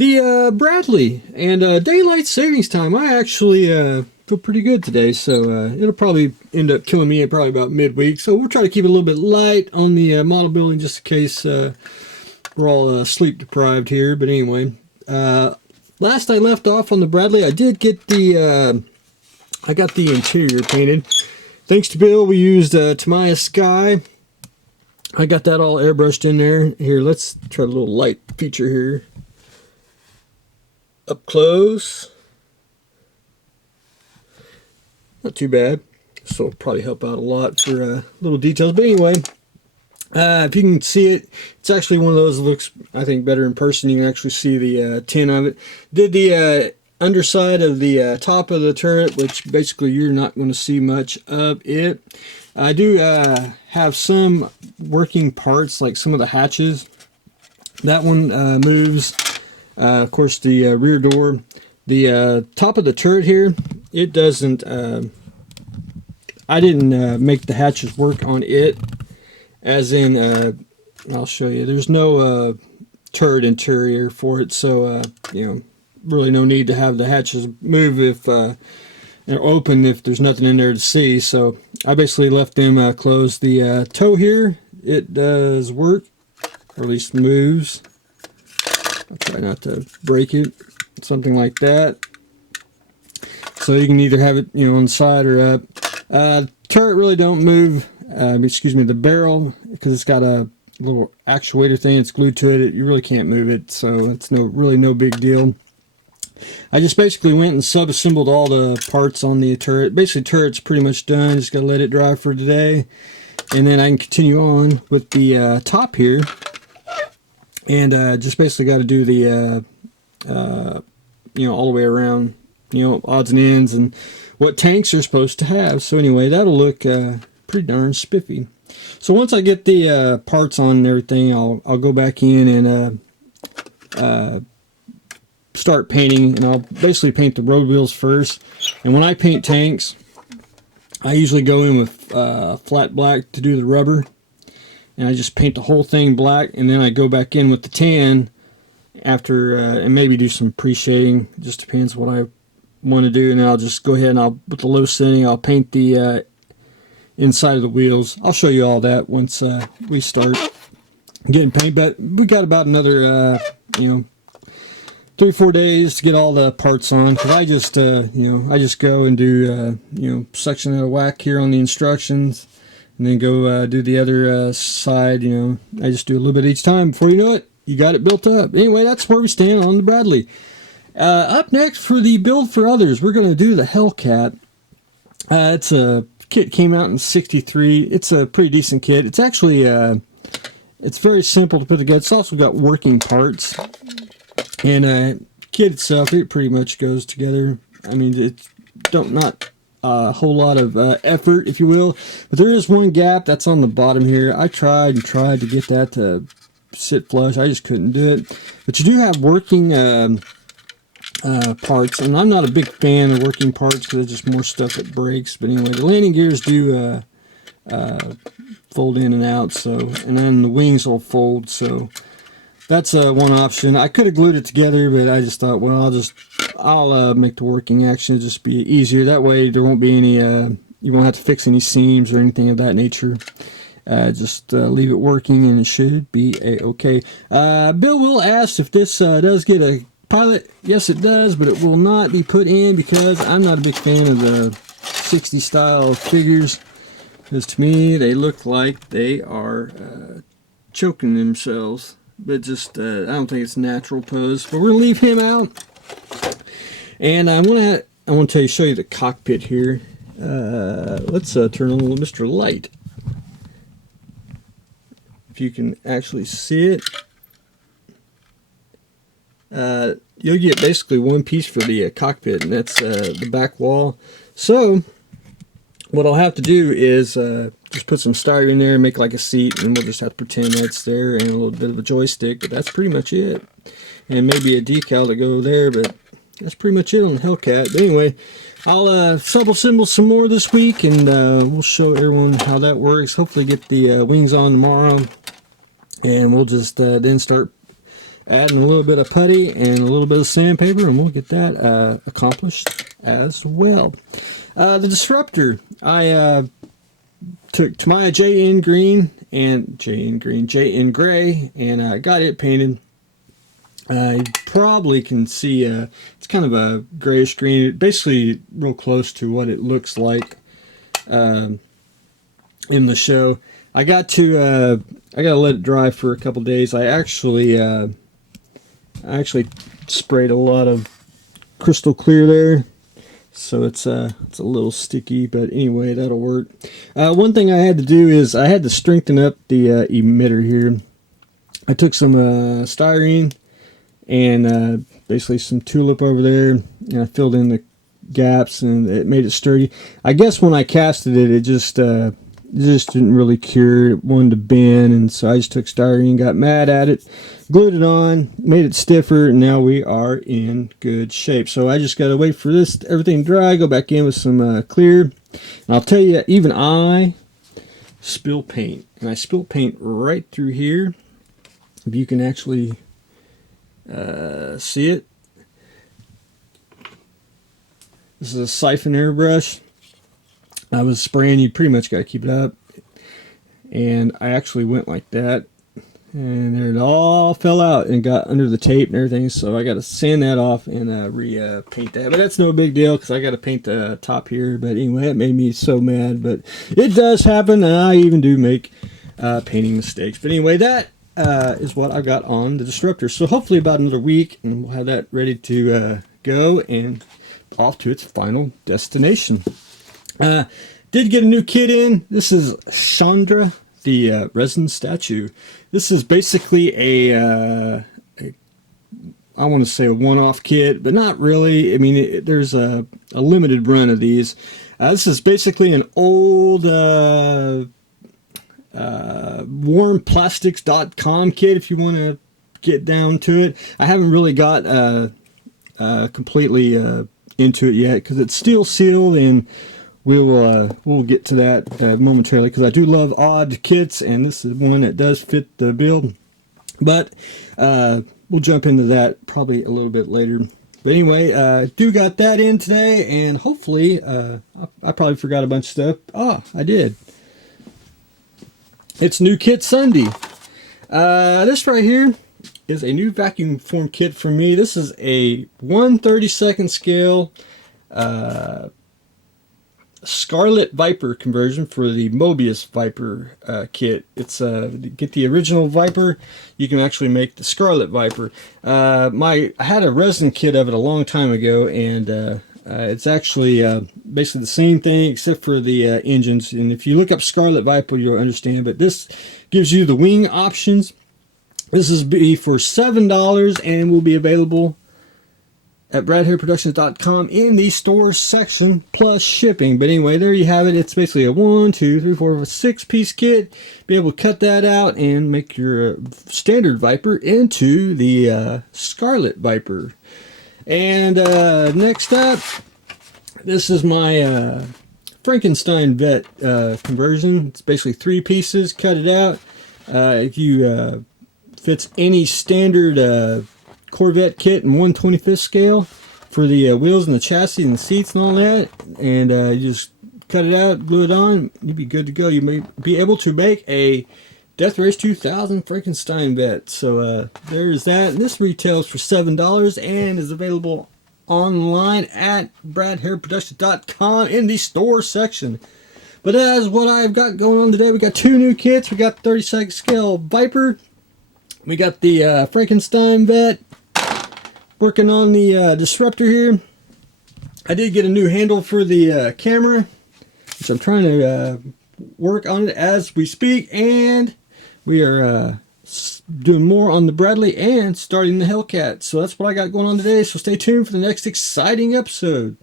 The Bradley and daylight savings time. I actually feel pretty good today, so it'll probably end up killing me at probably about midweek. So we'll try to keep it a little bit light on the model building just in case we're all sleep deprived here. But anyway, last I left off on the Bradley, I did get the I got the interior painted. Thanks to Bill, we used Tamiya Sky. I got that all airbrushed in there. Here, let's try a little light feature here. Up close. Not too bad. This will probably help out a lot for little details. But anyway, if you can see it, it's actually one of those that looks, I think, better in person. You can actually see the tin of it. Did the underside of the top of the turret, which basically you're not going to see much of it. I do have some working parts, like some of the hatches. That one moves. Of course, the rear door. The top of the turret here, it doesn't... I didn't make the hatches work on it. As in, I'll show you. There's no turret interior for it, so, you know, really no need to have the hatches move if they're open if there's nothing in there to see. So I basically left them closed. The toe here, it does work, or at least moves. I'll try not to break it, something like that. So you can either have it, you know, on the side or up. Turret really don't move. Excuse me, the barrel, because it's got a little actuator thing. It's glued to it. You really can't move it, so it's really no big deal. I just basically went and sub-assembled all the parts on the turret. Basically, turret's pretty much done. Just got to let it dry for today. And then I can continue on with the top here. And just basically got to do the, you know, all the way around, you know, odds and ends and what tanks are supposed to have. So anyway, that'll look pretty darn spiffy. So once I get the parts on and everything, I'll go back in and start painting, and I'll basically paint the road wheels first. And when I paint tanks, I usually go in with flat black to do the rubber, and I just paint the whole thing black, and then I go back in with the tan after, and maybe do some pre-shading. It just depends what I want to do. And then I'll just go ahead and with the low setting, I'll paint the inside of the wheels. I'll show you all that once we start getting paint. But we got about another you know, 3-4 days to get all the parts on, because I just you know, I just go and do you know, section out of whack here on the instructions, and then go do the other side. You know, I just do a little bit each time. Before you know it, you got it built up. Anyway, that's where we stand on the Bradley. Up next for the build for others, we're going to do the Hellcat. It's a kit, came out in '63. It's a pretty decent kit. It's actually it's very simple to put together. It's also got working parts. And kit itself, it pretty much goes together. I mean, it's not a whole lot of effort, if you will. But there is one gap that's on the bottom here. I tried and tried to get that to sit flush. I just couldn't do it. But you do have working parts, and I'm not a big fan of working parts because it's just more stuff that breaks. But anyway, the landing gears do fold in and out. So, and then the wings will fold. So that's one option. I could have glued it together, but I just thought, well, I'll make the working action just be easier. That way there won't be any, you won't have to fix any seams or anything of that nature. Just leave it working and it should be okay. Bill will ask if this does get a pilot. Yes, it does, but it will not be put in because I'm not a big fan of the 60 style figures. Because to me, they look like they are choking themselves. But just, I don't think it's natural pose. But we're going to leave him out. And I want to show you the cockpit here. Let's turn on Mr. Light. If you can actually see it. You'll get basically one piece for the cockpit, and that's the back wall. So what I'll have to do is just put some styrene in there and make like a seat, and we'll just have to pretend that's there, and a little bit of a joystick, but that's pretty much it. And maybe a decal to go there, but that's pretty much it on the Hellcat. But anyway, I'll sub-assemble some more this week, and we'll show everyone how that works. Hopefully get the wings on tomorrow, and we'll just then start adding a little bit of putty and a little bit of sandpaper, and we'll get that accomplished as well. The Disruptor, I took Tamiya JN Green and JN Gray, and I got it painted. You probably can see it's kind of a grayish green, basically real close to what it looks like in the show. I got to let it dry for a couple days. I actually sprayed a lot of crystal clear there, so it's a little sticky, but anyway, that'll work. One thing I had to do is I had to strengthen up the emitter here. I took some styrene and basically some tulip over there, and I filled in the gaps, and it made it sturdy. I guess when I casted it, it just didn't really cure. It wanted to bend, and so I just took styrene, got mad at it, glued it on, made it stiffer, and now we are in good shape. So I just got to wait for everything dry, go back in with some clear. And I'll tell you, even I spill paint, and I spill paint right through here. If you can actually see it. This is a siphon airbrush. I was spraying, you pretty much got to keep it up. And I actually went like that, and there it all fell out and got under the tape and everything. So I got to sand that off and repaint that. But that's no big deal because I got to paint the top here. But anyway, it made me so mad. But it does happen, and I even do make painting mistakes. But anyway, that is what I got on the Disruptor. So hopefully about another week, and we'll have that ready to go and off to its final destination. Did get a new kit in. This is Sondra, the resin statue. This is basically I want to say a one-off kit, but not really. I mean, there's a limited run of these. This is basically an old warmplastics.com kit if you want to get down to it. I haven't really got completely into it yet because it's still sealed, and we'll get to that momentarily because I do love odd kits, and this is one that does fit the build. But we'll jump into that probably a little bit later. But anyway, do got that in today, and hopefully I probably forgot a bunch of stuff. Oh, I did. It's New Kit Sunday. This right here is a new vacuum form kit for me. This is a 1/32 scale Scarlet Viper conversion for the Mobius Viper kit. It's get the original Viper, you can actually make the Scarlet Viper. I had a resin kit of it a long time ago, and it's actually basically the same thing except for the engines. And if you look up Scarlet Viper, you'll understand. But this gives you the wing options. This is for $7 and will be available at bradhairproductions.com in the store section plus shipping. But anyway, there you have it. It's basically a 1, 2, 3, 4, 6-piece kit. Be able to cut that out and make your standard Viper into the Scarlet Viper. And next up, this is my Frankenstein vet conversion. It's basically 3 pieces. Cut it out. If you fits any standard Corvette kit in 1/25 scale for the wheels and the chassis and the seats and all that, and you just cut it out, glue it on, you'd be good to go. You may be able to make a Death Race 2000 Frankenstein vet. So there's that. And this retails for $7 and is available online at bradhairproductions.com in the store section. But that is what I've got going on today. We got 2 new kits. We got 32nd scale Viper. We got the Frankenstein vet. Working on the Disruptor here. I did get a new handle for the camera, which I'm trying to work on it as we speak. And we are doing more on the Bradley and starting the Hellcat. So that's what I got going on today. So stay tuned for the next exciting episode.